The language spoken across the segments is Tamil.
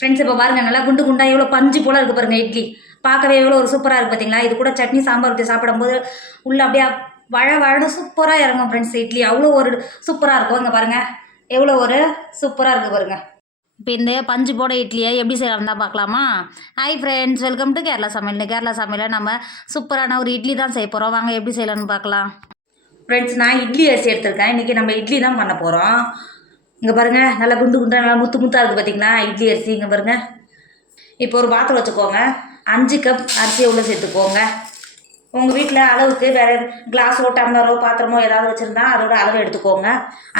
ஃப்ரெண்ட்ஸ் இப்போ பாருங்கள் நல்லா குண்டு குண்டாக எவ்வளோ பஞ்சு போல் இருக்குது பாருங்கள் இட்லி. பார்க்கவே எவ்வளோ ஒரு சூப்பராக இருக்குது பார்த்தீங்களா. இது கூட சட்னி சாம்பார் ஊற்றி சாப்பிடும்போது உள்ள அப்படியே வழ சூப்பராக இறங்கும் ஃப்ரெண்ட்ஸ். இட்லி அவ்வளோ ஒரு சூப்பராக இருக்கும். இங்கே பாருங்கள் எவ்வளோ ஒரு சூப்பராக இருக்குது பாருங்கள். இப்போ இந்த பஞ்சு போட இட்லியை எப்படி செய்யலாம் தான் பார்க்கலாமா. Hi friends, welcome to Kerala சமையல். கேரளா சமையலில் நம்ம சூப்பரான ஒரு இட்லி தான் செய்ய போகிறோம். வாங்க எப்படி செய்யலாம்னு பார்க்கலாம். ஃப்ரெண்ட்ஸ், நான் இட்லி அரிசி எடுத்திருக்கேன். இன்றைக்கி நம்ம இட்லி தான் பண்ண போகிறோம். இங்கே பாருங்கள் நல்லா குண்டு குண்டாக நல்லா முத்து முத்தாக இருக்குது பார்த்தீங்களா இட்லி அரிசி. இங்கே பாருங்கள். இப்போ ஒரு பாத்திரம் வச்சுக்கோங்க. 5 கப் அரிசியை உள்ளே சேர்த்துக்கோங்க. உங்கள் வீட்டில் அளவுக்கு வேறு கிளாஸோ டம்ளரோ பாத்திரமோ ஏதாவது வச்சுருந்தா அதோட அளவு எடுத்துக்கோங்க.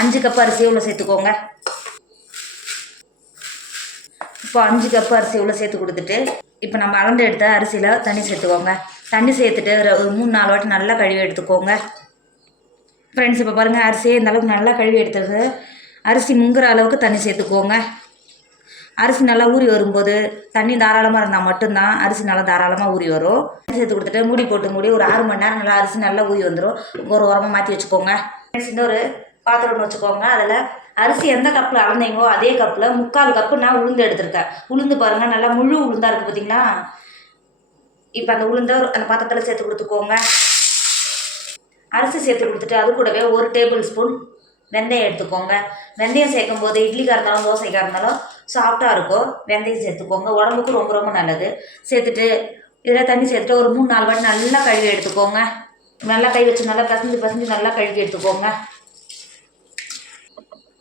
5 கப் அரிசியை உள்ளே சேர்த்துக்கோங்க. இப்போ 5 கப் அரிசி உள்ளே சேர்த்து கொடுத்துட்டு இப்போ நம்ம அளந்து எடுத்த அரிசியில் தண்ணி சேர்த்துக்கோங்க. தண்ணி சேர்த்துட்டு ஒரு 3-4 வாட்டி நல்லா கழுவி எடுத்துக்கோங்க. ஃப்ரெண்ட்ஸ், இப்போ பாருங்கள் அரிசியை இந்த அளவுக்கு நல்லா கழுவி எடுத்துறது. அரிசி முங்குற அளவுக்கு தண்ணி சேர்த்துக்கோங்க. அரிசி நல்லா ஊறி வரும்போது தண்ணி தாராளமாக இருந்தால் மட்டும்தான் அரிசி நல்லா தாராளமாக ஊறி வரும். தண்ணி சேர்த்து கொடுத்துட்டு மூடி போட்டு மூடி ஒரு 6 மணி நேரம் நல்லா அரிசி நல்லா ஊறி வந்துடும். ஒரு உரமாக மாற்றி வச்சுக்கோங்க. இந்த ஒரு பாத்திரம் ஒன்று வச்சுக்கோங்க. அதில் அரிசி எந்த கப்பில் அளந்தீங்களோ அதே கப்பில் 3/4 கப்பு நான் உளுந்து எடுத்திருக்கேன். உளுந்து பாருங்கள் நல்லா முழு உளுந்தாக இருக்குது பார்த்தீங்களா. இப்போ அந்த உளுந்தை அந்த பாத்திரத்தில் சேர்த்து கொடுத்துக்கோங்க. அரிசி சேர்த்து கொடுத்துட்டு அது கூடவே 1 டேபிள் ஸ்பூன் வெந்தயம் எடுத்துக்கோங்க. வெந்தயம் சேர்க்கும் போது இட்லிக்காக இருந்தாலும் தோசைக்காக இருந்தாலும் சாஃப்டாக இருக்கும். வெந்தயம் சேர்த்துக்கோங்க. உடம்புக்கு ரொம்ப ரொம்ப நல்லது. சேர்த்துட்டு இதில் தண்ணி சேர்த்துட்டு ஒரு 3-4 வாட்டி நல்லா கழுவி எடுத்துக்கோங்க. நல்லா கை வச்சு நல்லா பசஞ்சு நல்லா கழுவி எடுத்துக்கோங்க.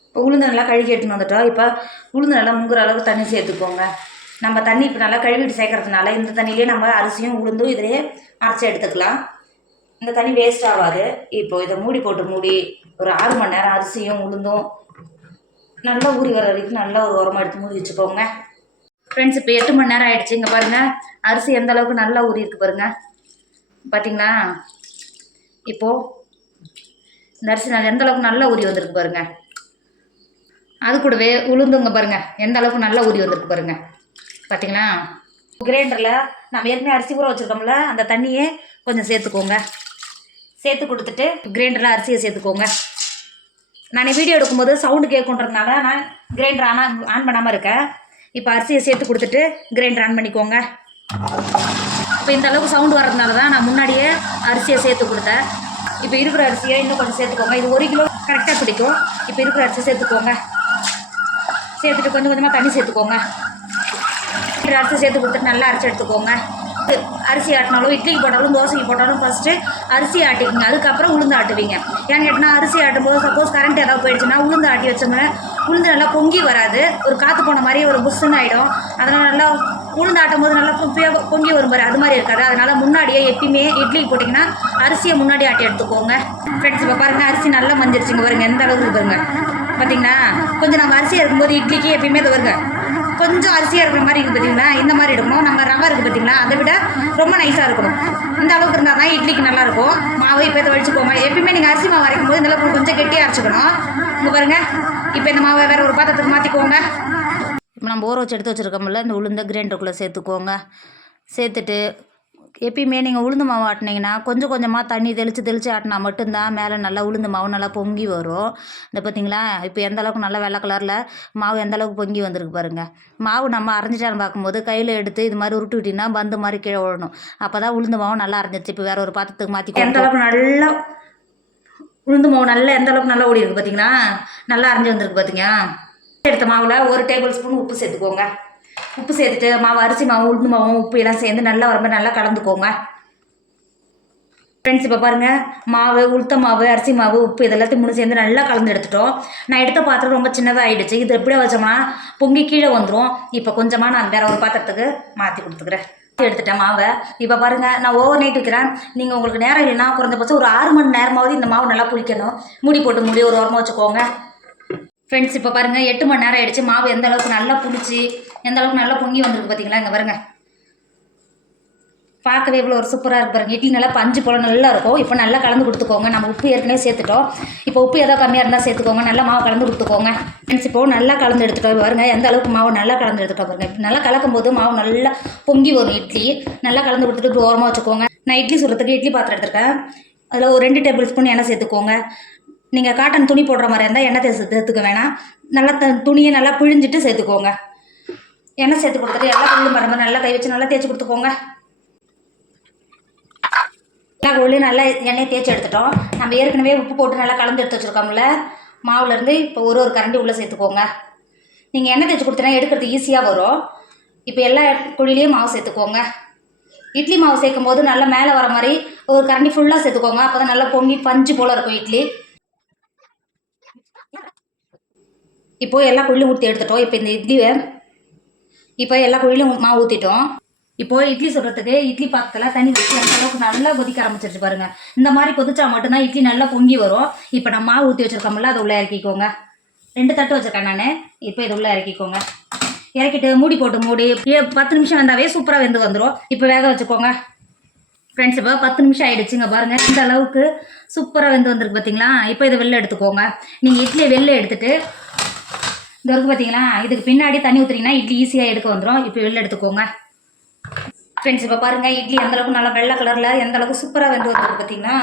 இப்போ உளுந்து நல்லா கழுவி எடுத்துன்னு வந்துட்டோம். இப்போ உளுந்து நல்லா முங்குற அளவுக்கு தண்ணி சேர்த்துக்கோங்க. நம்ம தண்ணி இப்போ நல்லா கழுவிட்டு சேர்க்கறதுனால இந்த தண்ணியிலே நம்ம அரிசியும் உளுந்தும் இதிலே அரைச்சி எடுத்துக்கலாம். இந்த தண்ணி வேஸ்ட் ஆகாது. இப்போது இதை மூடி போட்டு மூடி ஒரு 6 மணி நேரம் அரிசியும் உளுந்தும் நல்லா ஊறி வர வரைக்கும் நல்லா ஒரு உரமாக எடுத்து மூடி வச்சுக்கோங்க. ஃப்ரெண்ட்ஸ், இப்போ 8 மணி நேரம் ஆகிடுச்சு. இங்கே பாருங்கள் அரிசி எந்த அளவுக்கு நல்லா ஊறி இருக்குது பாருங்கள். பார்த்தீங்களா. இப்போது இந்த அரிசி எந்த அளவுக்கு நல்லா ஊறி வந்திருக்கு பாருங்கள். அது கூடவே உளுந்துங்க பாருங்கள் எந்த அளவுக்கு நல்லா ஊறி வந்திருக்கு பாருங்கள். பார்த்தீங்களா. கிரைண்டரில் நம்ம ஏற்கனவே அரிசி ஊற வச்சுருக்கோம்ல அந்த தண்ணியே கொஞ்சம் சேர்த்துக்கோங்க. சேர்த்து கொடுத்துட்டு கிரைண்டரில் அரிசியை சேர்த்துக்கோங்க. நான் வீடியோ எடுக்கும்போது சவுண்டு கேட்குன்றதுனால நான் கிரைண்டர் ஆன் பண்ணாமல் இருக்கேன். இப்போ அரிசியை சேர்த்து கொடுத்துட்டு கிரைண்டர் ஆன் பண்ணிக்கோங்க. இப்போ இந்த அளவுக்கு சவுண்டு வர்றதுனால தான் நான் முன்னாடியே அரிசியை சேர்த்து கொடுத்தேன். இப்போ இருக்கிற அரிசியை இன்னும் கொஞ்சம் சேர்த்துக்கோங்க. இது 1 கிலோ கரெக்டாக பிடிக்கும். இப்போ இருக்கிற அரிசியை சேர்த்துக்கோங்க. சேர்த்துட்டு கொஞ்சம் கொஞ்சமாக தண்ணி சேர்த்துக்கோங்க. அரிசி சேர்த்து கொடுத்துட்டு நல்லா அரைச்சி எடுத்துக்கோங்க. அரிசி ஆட்டினாலும் இட்லிக்கு போட்டாலும் தோசைக்கு போட்டாலும் ஃபஸ்ட்டு அரிசி ஆட்டிக்குங்க. அதுக்கப்புறம் உளுந்து ஆட்டுவீங்க. ஏன்னு கேட்டால் அரிசி ஆட்டும்போது சப்போஸ் கரண்ட் ஏதாவது போயிடுச்சுன்னா உளுந்து ஆட்டி வச்சோம்னா உளுந்து நல்லா பொங்கி வராது. ஒரு காற்று போன மாதிரி ஒரு புஷ்ஷுன்னு ஆகிடும். அதனால் நல்லா உளுந்து ஆட்டும் போது நல்லா பொங்கி வரும் பாரு, அது மாதிரி இருக்காது. அதனால் முன்னாடியே எப்பயுமே இட்லிக்கு போட்டிங்கன்னா அரிசியை முன்னாடி ஆட்டி எடுத்துக்கோங்க. ஃப்ரெண்ட்ஸ், இப்போ பாருங்கள் அரிசி நல்லா மஞ்சிருச்சுங்க பாருங்க எந்த அளவுக்கு பாருங்க. பார்த்தீங்கன்னா கொஞ்சம் நம்ம அரிசியாக இருக்கும்போது இட்லிக்கு எப்பயுமே இது வருங்க கொஞ்சம் அரிசியாக இருக்கிற மாதிரி இருக்குது பார்த்தீங்களா. இந்த மாதிரி இருக்கணும். நம்ம ரவை இருக்குது பார்த்தீங்களா அதை விட ரொம்ப நைஸாக இருக்கணும். இந்த அளவுக்கு இருந்தால் தான் இட்லிக்கு நல்லாயிருக்கும். மாவு இப்போ இதை வச்சுக்கோங்க. எப்பயுமே நீங்கள் அரிசி மாவு அரைக்கும் போது இந்த அளவுக்கு கொஞ்சம் கெட்டியாக அரைச்சிக்கணும். இங்கே பாருங்கள். இப்போ இந்த மாவை வேறு ஒரு பாத்திரத்துக்கு மாற்றிக்கோங்க. இப்போ நம்ம ஊற வச்சு எடுத்து வச்சுருக்கோம்ல இந்த உளுந்து கிரைண்டருக்குள்ளே சேர்த்துக்கோங்க. சேர்த்துட்டு எப்பயுமே நீங்கள் உளுந்து மாவு ஆட்டினீங்கன்னா கொஞ்சம் கொஞ்சமாக தண்ணி தெளித்து ஆட்டினா மட்டும்தான் மேலே நல்லா உளுந்து மாவு நல்லா பொங்கி வரும். இந்த பார்த்தீங்களா இப்போ எந்த அளவுக்கு நல்லா வெள்ளை கலரில் மாவு எந்த அளவுக்கு பொங்கி வந்திருக்கு பாருங்கள். மாவு நம்ம அரைஞ்சிட்டான்னு பார்க்கும்போது கையில் எடுத்து இது மாதிரி உருட்டு விட்டிங்கன்னா பந்து மாதிரி கீழே விழணும். அப்போ தான் உளுந்து மாவு நல்லா அரைஞ்சிருச்சு. இப்போ வேறு ஒரு பாத்திரத்துக்கு மாற்றி எந்த அளவுக்கு நல்லா உளுந்து மாவு நல்லா எந்த அளவுக்கு நல்லா ஓடி இருக்குது பார்த்தீங்கன்னா நல்லா அரைஞ்சி வந்திருக்கு பார்த்தீங்க. எடுத்த மாவில் 1 டேபிள் ஸ்பூன் உப்பு சேர்த்துக்கோங்க. உப்பு சேர்த்துட்டு மாவு அரிசி மாவு உளுந்து மாவும் உப்பு எல்லாம் சேர்ந்து நல்லா வரும்போது நல்லா கலந்துக்கோங்க. ஃப்ரெண்ட்ஸ், இப்போ பாருங்கள் மாவு உளுத்த மாவு அரிசி மாவு உப்பு இதெல்லாத்தையும் 3 சேர்ந்து நல்லா கலந்து எடுத்துட்டோம். நான் எடுத்த பாத்திரம் ரொம்ப சின்னதாக ஆகிடுச்சு. இது எப்படியே வச்சோம்னா பொங்கி கீழே வந்துடும். இப்போ கொஞ்சமாக நான் வேறு ஒரு பாத்திரத்துக்கு மாற்றி கொடுத்துக்கிறேன். எடுத்துட்டேன் மாவை. இப்போ பாருங்கள் நான் ஓவர் நைட் வைக்கிறேன். நீங்கள் உங்களுக்கு நேரம் இல்லைன்னா குறைஞ்சபட்சம் ஒரு 6 மணி நேரமாவது இந்த மாவு நல்லா புளிக்கணும். மூடி போட்டு மூடி ஒரு ஓரமாக வச்சுக்கோங்க. ஃப்ரெண்ட்ஸ், இப்போ பாருங்கள் 8 மணி நேரம் ஆகிடுச்சு. மாவு எந்த அளவுக்கு நல்லா புளிச்சு எந்த அளவுக்கு நல்லா பொங்கி வந்திருக்கு பார்த்தீங்களா. இங்கே பாருங்கள் பார்க்கவே இவ்வளோ ஒரு சூப்பராக இருக்கு பாருங்கள். இட்லி நல்லா பஞ்சு போல் நல்லா இருக்கும். இப்போ நல்லா கலந்து கொடுத்துக்கோங்க. நம்ம உப்பு ஏற்கனவே சேர்த்துட்டோம். இப்போ உப்பு ஏதாவது கம்மியாக இருந்தால் சேர்த்துக்கோங்க. நல்லா மாவு கலந்து கொடுத்துக்கோங்க. ஃப்ரெண்ட்ஸ், இப்போது நல்லா கலந்து எடுத்துட்டோம் பாருங்கள் எந்த அளவுக்கு மாவு நல்லா கலந்து எடுத்துட்டோம் பாருங்கள். நல்லா கலக்கும் போது மாவு நல்லா பொங்கி வரும். இட்லி நல்லா கலந்து கொடுத்துட்டு இப்படி ஓரமாக வச்சுக்கோங்க. நான் இட்லி சுடுறதுக்கு இட்லி பாத்திரம் எடுத்துருக்கேன். அதில் ஒரு 2 டேபிள் ஸ்பூன் எண்ணெய் சேர்த்துக்கோங்க. நீங்கள் காட்டன் துணி போடுற மாதிரி இருந்தால் எண்ணெய் சேர்த்துக்க வேணாம். நல்லா துணியை நல்லா பிழிஞ்சிட்டு சேர்த்துக்கோங்க. எண்ணெய் சேர்த்து கொடுத்துட்டு எல்லா குழியும் பரம்ப நல்லா கை வச்சு நல்லா தேய்ச்சி கொடுத்துக்கோங்க. எல்லா குழியும் நல்லா எண்ணெயை தேய்ச்சி எடுத்துட்டோம். நம்ம ஏற்கனவே உப்பு போட்டு நல்லா கலந்து எடுத்து வச்சுருக்கோம்ல மாவுலேருந்து இப்போ ஒரு கரண்டி உள்ளே சேர்த்துக்கோங்க. நீங்கள் எண்ணெய் தேய்ச்சி கொடுத்தீங்கன்னா எடுக்கிறது ஈஸியாக வரும். இப்போ எல்லா குழிலையும் மாவு சேர்த்துக்கோங்க. இட்லி மாவு சேர்க்கும் போது நல்லா மேலே வர மாதிரி ஒரு கரண்டி ஃபுல்லாக சேர்த்துக்கோங்க. அப்போ தான் நல்லா பொங்கி பஞ்சு போல் இருக்கும் இட்லி. இப்போது எல்லா குழிலும் ஊற்றி எடுத்துட்டோம். இப்போ இந்த இட்லியை எல்லா குழிலும் மாவு ஊற்றிட்டோம். இப்போது இட்லி சுடுறதுக்கு இட்லி பாத்திரத்தில் தண்ணி வச்சு அந்த அளவுக்கு நல்லா கொதிக்க ஆரம்பிச்சிருச்சு பாருங்கள். இந்த மாதிரி கொதிச்சா மட்டும்தான் இட்லி நல்லா பொங்கி வரும். இப்போ நான் மாவு ஊற்றி வச்சுருக்கோம்ல அதை உள்ளே இறக்கிக்கோங்க. 2 தட்டு வச்சுருக்கேன் நான். இப்போ இது உள்ளே இறக்கிக்கோங்க. இறக்கிட்டு மூடி போட்டு 10 நிமிஷம் வந்தாவே சூப்பராக வெந்து வந்துடும். இப்போ வேக வச்சுக்கோங்க ஃப்ரெண்ட்ஸ். இப்போ 10 நிமிஷம் ஆகிடுச்சுங்க பாருங்கள். இந்த அளவுக்கு சூப்பராக வெந்து வந்துருக்கு பார்த்தீங்களா. இப்போ இதை வெளில எடுத்துக்கோங்க. நீங்கள் இட்லியை வெளில எடுத்துகிட்டு இந்த வரைக்கும் பார்த்தீங்களா, இதுக்கு பின்னாடி தண்ணி ஊற்றுறீங்கன்னா இட்லி ஈஸியாக எடுக்க வந்துடும். இப்போ வெளில எடுத்துக்கோங்க ஃப்ரெண்ட்ஸ். இப்போ பாருங்கள் இட்லி எந்தளவுக்கு நல்லா வெள்ளை கலரில் எந்தளவுக்கு சூப்பராக வெந்து வந்துருக்கு பார்த்தீங்கன்னா.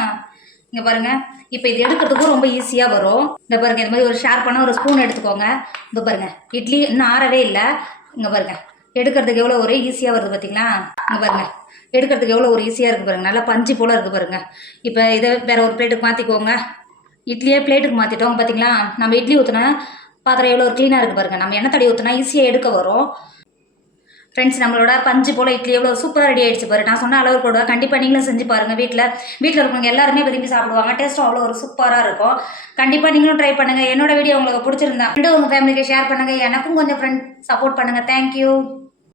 இங்கே பாருங்கள் இப்போ இது எடுக்கிறதுக்கும் ரொம்ப ஈஸியாக வரும். இந்த பாருங்கள் இந்த மாதிரி ஒரு ஷேர்ப்பான ஒரு ஸ்பூன் எடுத்துக்கோங்க. இந்த பாருங்கள் இட்லி இன்னும் ஆறவே இல்லை. இங்கே பாருங்கள் எடுக்கிறதுக்கு எவ்வளோ ஒரு ஈஸியாக வருது பார்த்தீங்களா. இங்கே பாருங்கள் எடுக்கிறதுக்கு எவ்வளோ ஒரு ஈஸியாக இருக்குது பாருங்கள். நல்லா பஞ்சு போல் இருக்குது பாருங்கள். இப்போ இதை வேறு ஒரு பிளேட்டுக்கு மாற்றிக்கோங்க. இட்லியே பிளேட்டுக்கு மாற்றிட்டோம் பார்த்தீங்களா. நம்ம இட்லி ஊற்றினா பாத்திரம் எவ்வளோ ஒரு க்ளீனாக இருக்குது பாருங்கள். நம்ம எண்ணெய் தடவி ஊற்றினா ஈஸியாக எடுக்க வரும் ஃப்ரெண்ட்ஸ். நம்மளோட பஞ்சு போல் இட்லி எவ்வளோ சூப்பராக ரெடி ஆகிடுச்சு பாரு. நான் சொன்ன அளவு கூட கண்டிப்பாக நீங்களும் செஞ்சு பாருங்கள். வீட்டில் இருக்கவங்க எல்லாருமே விரும்பி சாப்பிடுவாங்க. டேஸ்ட்டும் அவ்வளோ ஒரு சூப்பராக இருக்கும். கண்டிப்பாக நீங்களும் ட்ரை பண்ணுங்கள். என்னோட வீடியோ உங்களுக்கு பிடிச்சிருந்தா உங்கள் ஃபேமிலிக்கு ஷேர் பண்ணுங்கள். எனக்கும் கொஞ்சம் ஃப்ரெண்ட் சப்போர்ட் பண்ணுங்கள். தேங்க்யூ.